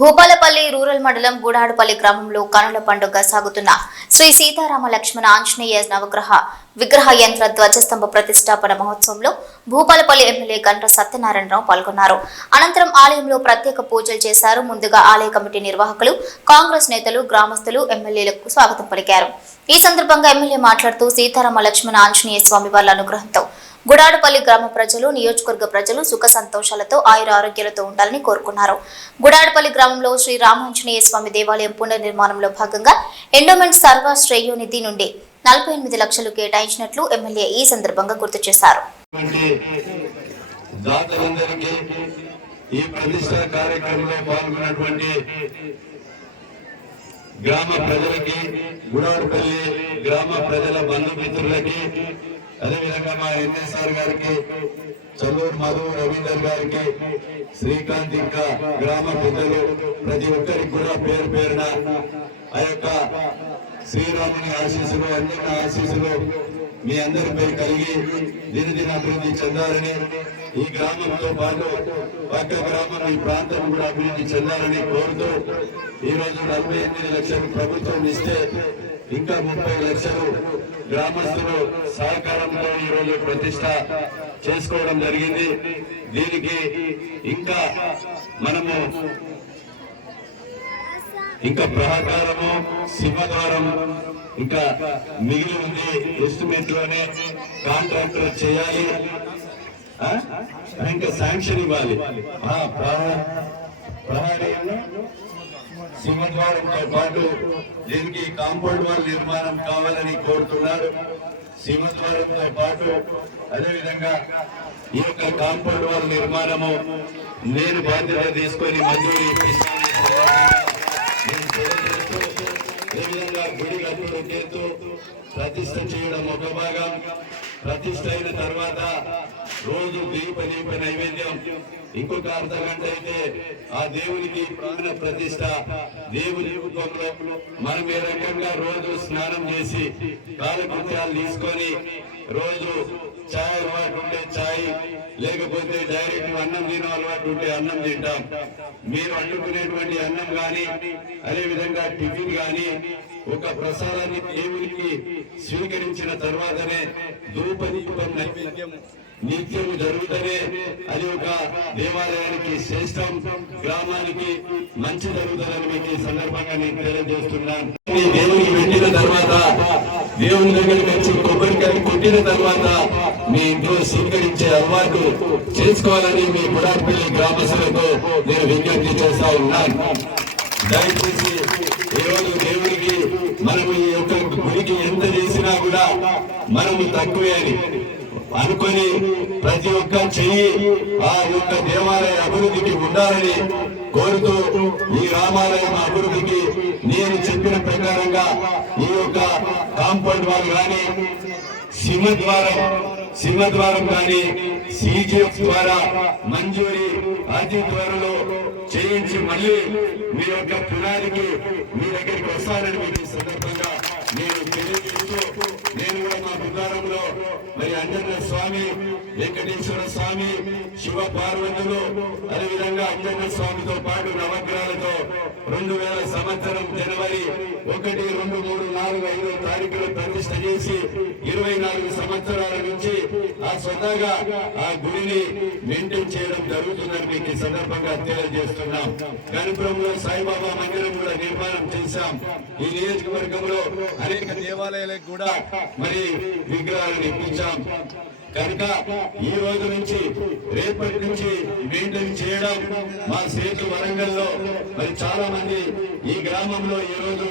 Bhupalpally rural మండలం గుడాడుపల్లి గ్రామంలో కనుల పండుగ సాగుతున్న శ్రీ సీతారామ లక్ష్మణ ఆంజనేయ నవగ్రహ విగ్రహ యంత్ర ధ్వజస్తంభ ప్రతిష్టాపన మహోత్సవంలో భూపాలపల్లి ఎమ్మెల్యే గంట సత్యనారాయణరావు పాల్గొన్నారు. అనంతరం ఆలయంలో ప్రత్యేక పూజలు చేశారు. ముందుగా ఆలయ కమిటీ నిర్వాహకులు, కాంగ్రెస్ నేతలు, గ్రామస్తులు ఎమ్మెల్యేలకు స్వాగతం పలికారు. ఈ సందర్భంగా ఎమ్మెల్యే మాట్లాడుతూ సీతారామ లక్ష్మణ ఆంజనేయ స్వామి వారి అనుగ్రహంతో గుడాడుపల్లి గ్రామ ప్రజలు, నియోజకవర్గ ప్రజలు సుఖ సంతోషాలతో ఆయుర ఆరోగ్యాలతో ఉండాలని కోరుకున్నారు. గుడాడుపల్లి గ్రామంలో శ్రీ రామాంజనేయ స్వామి దేవాలయం పునర్నిర్మాణంలో భాగంగా ఎండోమెంట్ సర్వ శ్రేయోనిధి నుండి 48 లక్షలు కేటాయించినట్లు ఎమ్మెల్యే ఈ సందర్భంగా గుర్తు చేశారు. గ్రామ ప్రజలకి, గుడాడుపల్లి గ్రామ ప్రజల బంధుమిత్రులకి, అదేవిధంగా మా ఎన్ఎస్ఆర్ గారికి, చల్లూరు మధు రవీందర్ గారికి, శ్రీకాంత్, ఇంకా గ్రామ పెద్దలు ప్రతి ఒక్కరికి కూడా పేరు పేరున ఆ యొక్క శ్రీరాముని ఆశీస్సులు, అంజన్న ఆశీస్సులు మీ అందరిపై కలిగి దినదిన అభివృద్ధి చెందాలని, ఈ గ్రామంతో పాటు పక్క గ్రామం, ఈ ప్రాంతం కూడా అభివృద్ధి చెందాలని కోరుతూ ఈ రోజు 48 లక్షలు ప్రభుత్వం ఇస్తే ఇంకా 30 లక్షలు గ్రామస్తులు సహకారంతో ఈ రోజు ప్రతిష్ట చేసుకోవడం జరిగింది. దీనికి ఇంకా మనము ప్రహకారము, సింహద్వారం ఇంకా మిగిలి ఉంది. ఎస్టిమేట్ లోనే కాంట్రాక్టర్ చేయాలి, ఇంకా శాంక్షన్ ఇవ్వాలి. సింహద్వారంతో పాటు దీనికి కాంపౌండ్ వాల్ నిర్మాణం కావాలని కోరుతున్నారు. సింహద్వారంతో పాటు అదేవిధంగా ఈ యొక్క కాంపౌండ్ వాల్ నిర్మాణము నేను బాధ్యత తీసుకొని మంజూరీ గుడి కట్టుడు చేస్తూ ప్రతిష్ట చేయడం ఒక భాగం. ప్రతిష్ట అయిన తర్వాత రోజు దీప నైవేద్యం, ఇంకొక అర్ధగంట అయితే ఆ దేవునికి ప్రాణ ప్రతిష్ట. దేవుని రూపంలో మనం ఏ రకంగా రోజు స్నానం చేసి కాలకృత్యాలు తీసుకొని రోజు ఛాయ్ అలవాటు ఉంటే ఛాయ్, లేకపోతే డైరెక్ట్ అన్నం తినే అలవాటు ఉంటే అన్నం తింటాం. మీరు వండుకునేటువంటి అన్నం గాని, అదేవిధంగా టిఫిన్ గాని ఒక ప్రసాదాన్ని దేవునికి స్వీకరించిన తర్వాతనే ధూపదీపం నైవేద్యం నిత్యం జరుగుతనే అది ఒక దేవాలయానికి శ్రేష్టం, గ్రామానికి మంచి జరుగుతుందని మీకు ఈ సందర్భంగా నేను తెలియజేస్తున్నాను. దేవునికి పెట్టిన తర్వాత, దేవుని దగ్గరికి వచ్చి కొబ్బరికాయ కొట్టిన తర్వాత మీ ఇంట్లో స్వీకరించే అలవాటు చేసుకోవాలని మీ గుడాడుపల్లి గ్రామస్తులతో నేను విజ్ఞప్తి చేస్తా ఉన్నాను. దయచేసి ఈరోజు దేవుడికి మనము ఈ యొక్క గుడికి ఎంత చేసినా కూడా మనము తక్కువే అని అనుకొని ప్రతి ఒక్క చెయ్యి ఆ యొక్క దేవాలయ అభివృద్ధికి ఉండాలని కోరుతూ ఈ రామాలయం అభివృద్ధికి నేను చెప్పిన ప్రకారంగా ఈ యొక్క కాంపౌండ్ వాల్ కానీ, సింహద్వారం కానీ సిజిఎఫ్ ద్వారా మంజూరీ అతి త్వరలో చేయించి మళ్ళీ మీ యొక్క పునాదికి మీ దగ్గరికి వస్తానని మీకు సందర్భంగా నేను తెలియజేస్తూ, నేను కూడా మా బృందారంలో మరి అంజన్న స్వామి, వెంకటేశ్వర స్వామి, శివ పార్వతులు, అదేవిధంగా అంజన్న స్వామితో పాటు నవగ్రహాలతో 2000 సంవత్సరం జనవరి 1, 2, 3, 4, 5 తారీఖులో ప్రతిష్ట చేసి 24 సంవత్సరాల నుంచి ఆ స్వతహాగా ఆ గుడిని మెయింటైన్ చేయడం జరుగుతుందని మీకు ఈ సందర్భంగా తెలియజేస్తున్నాం. గణపురంలో సాయిబాబా మందిరం కూడా నిర్మాణం చేశాం. ఈ నియోజకవర్గంలో అనేక దేవాలయాలకు కూడా మరి విగ్రహాలు నిర్మించాం. కనుక ఈ రోజు నుంచి, రేపటి నుంచి మెయింటైన్ చేయడం మా సేతు వరంగల్లో మరి చాలా మంది ఈ గ్రామంలో ఈ రోజు